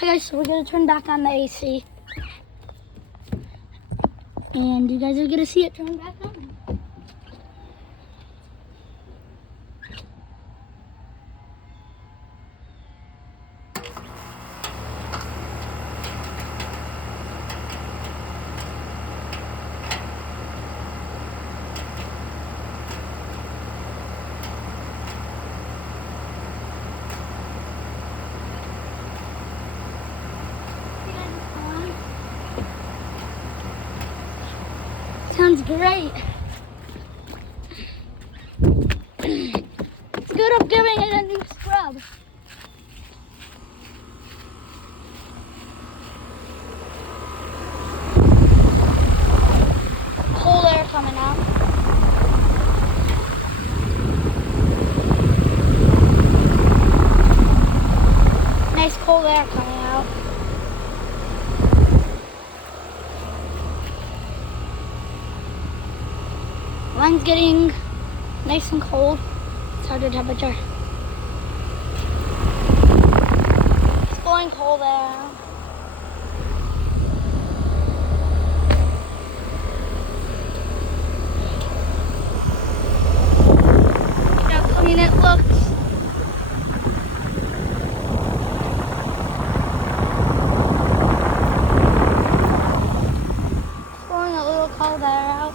Hi guys, so we're gonna turn back on the AC. And you guys are gonna see it turn back on. Sounds great. It's good I'm giving it a new scrub. Cold air coming out. Nice cold air coming out. Mine's getting nice and cold. It's started temperature. It's going cold air. Look how clean it looks. It's blowing a little cold air out.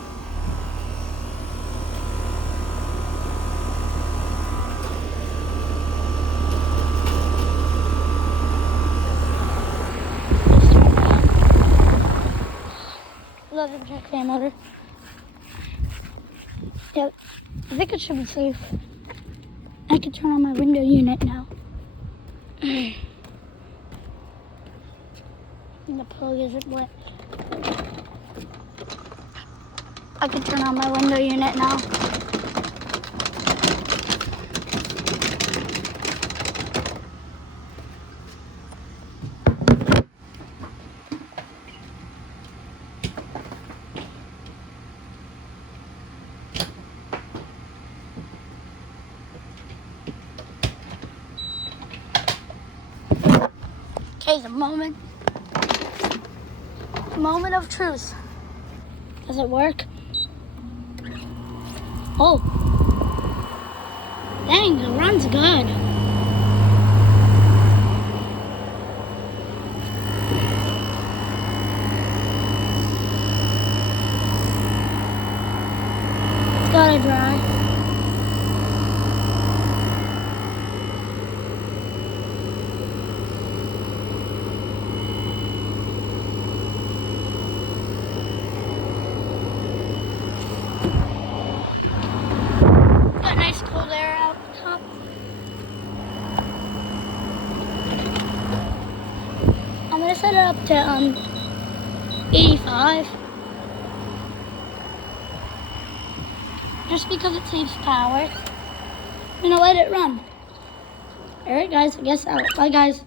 Love the check fan motor. Yep, I think it should be safe. I can turn on my window unit now. And the plug isn't wet. I can turn on my window unit now. Okay, the moment of truth. Does it work? Oh, dang, it runs good. It's gotta dry. Got nice cold air out top. I'm gonna set it up to 85. Just because it saves power. I'm gonna let it run. Alright guys, I guess out. Bye guys.